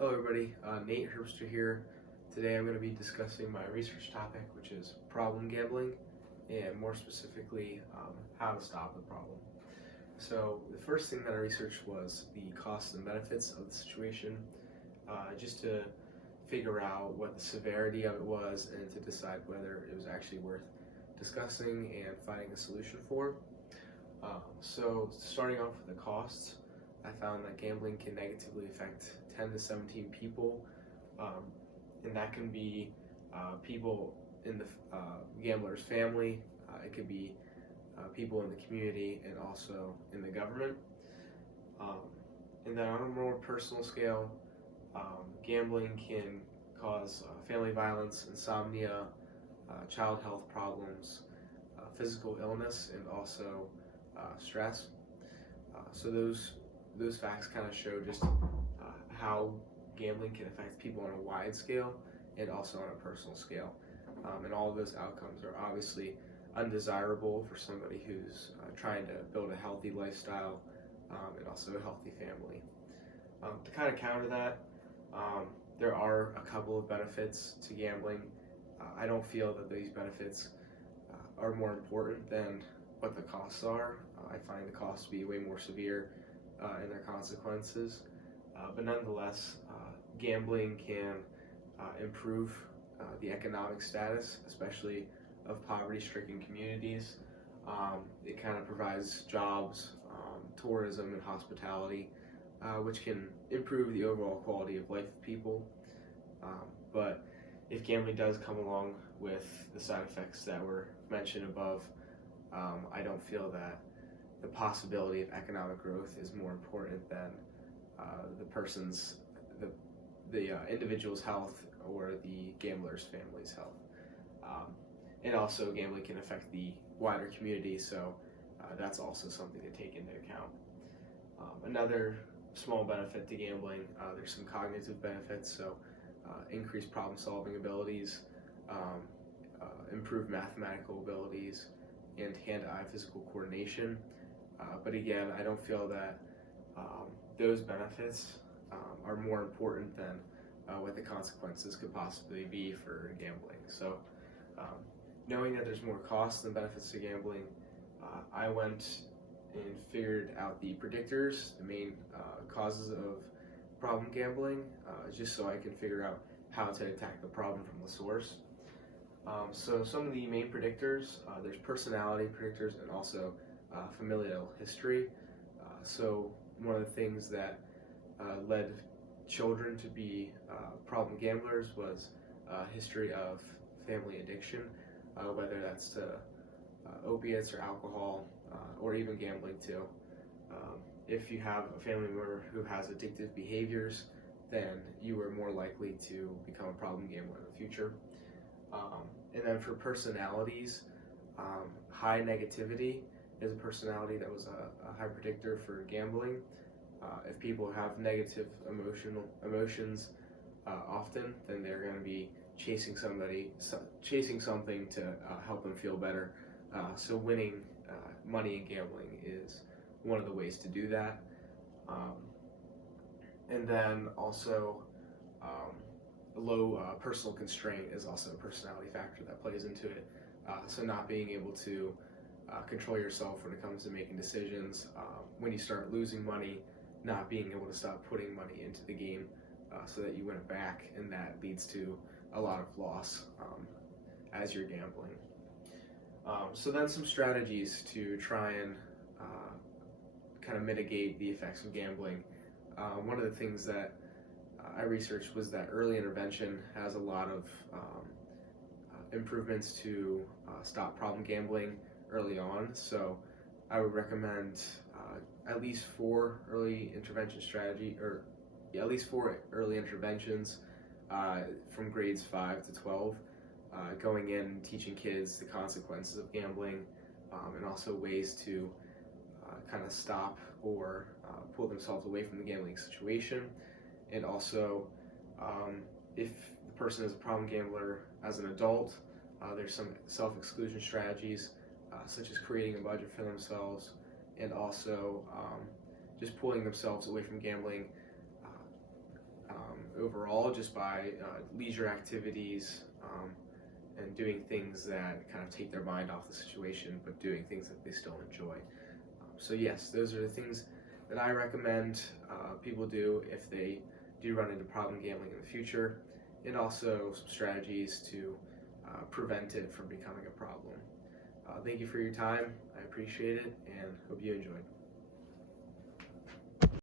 Hello everybody, Nate Herbster here. Today I'm going to be discussing my research topic, which is problem gambling, and more specifically, how to stop the problem. So the first thing that I researched was the costs and benefits of the situation, just to figure out what the severity of it was and to decide whether it was actually worth discussing and finding a solution for. So starting off with the costs, I found that gambling can negatively affect 10 to 17 people, and that can be people in the gambler's family, it could be people in the community, and also in the government. Um, and then on a more personal scale, gambling can cause family violence, insomnia, child health problems, physical illness, and also stress. So those facts kind of show just how gambling can affect people on a wide scale and also on a personal scale. And all of those outcomes are obviously undesirable for somebody who's trying to build a healthy lifestyle and also a healthy family. To kind of counter that, there are a couple of benefits to gambling. I don't feel that these benefits are more important than what the costs are. I find the costs to be way more severe in their consequences. But nonetheless, gambling can improve the economic status, especially of poverty-stricken communities. It kind of provides jobs, tourism, and hospitality, which can improve the overall quality of life of people. But if gambling does come along with the side effects that were mentioned above, I don't feel that the possibility of economic growth is more important than the individual's health or the gambler's family's health. And also, gambling can affect the wider community, so that's also something to take into account. Another small benefit to gambling, there's some cognitive benefits, so increased problem-solving abilities, improved mathematical abilities, and hand-eye physical coordination. But again, I don't feel that those benefits are more important than what the consequences could possibly be for gambling. So knowing that there's more costs than benefits to gambling, I went and figured out the predictors, the main causes of problem gambling, just so I can figure out how to attack the problem from the source. So some of the main predictors, there's personality predictors and also familial history. So one of the things that led children to be problem gamblers was a history of family addiction, whether that's to opiates or alcohol, or even gambling too. If you have a family member who has addictive behaviors, then you are more likely to become a problem gambler in the future. And then for personalities, high negativity is a personality that was a high predictor for gambling. If people have negative emotions often, then they're going to be chasing something to help them feel better. So winning money in gambling is one of the ways to do that. And then also low personal constraint is also a personality factor that plays into it. So not being able to control yourself when it comes to making decisions. When you start losing money, not being able to stop putting money into the game so that you win it back, and that leads to a lot of loss as you're gambling. So then some strategies to try and kind of mitigate the effects of gambling. One of the things that I researched was that early intervention has a lot of improvements to stop problem gambling early on. So I would recommend at least 4 early intervention at least 4 early interventions from grades 5 to 12, going in and teaching kids the consequences of gambling, and also ways to kind of stop or pull themselves away from the gambling situation. And also, if the person is a problem gambler as an adult, there's some self-exclusion strategies, such as creating a budget for themselves, and also just pulling themselves away from gambling overall just by leisure activities and doing things that kind of take their mind off the situation, but doing things that they still enjoy. So yes, those are the things that I recommend people do if they do run into problem gambling in the future, and also some strategies to prevent it from becoming a problem. Thank you for your time. I appreciate it and hope you enjoyed.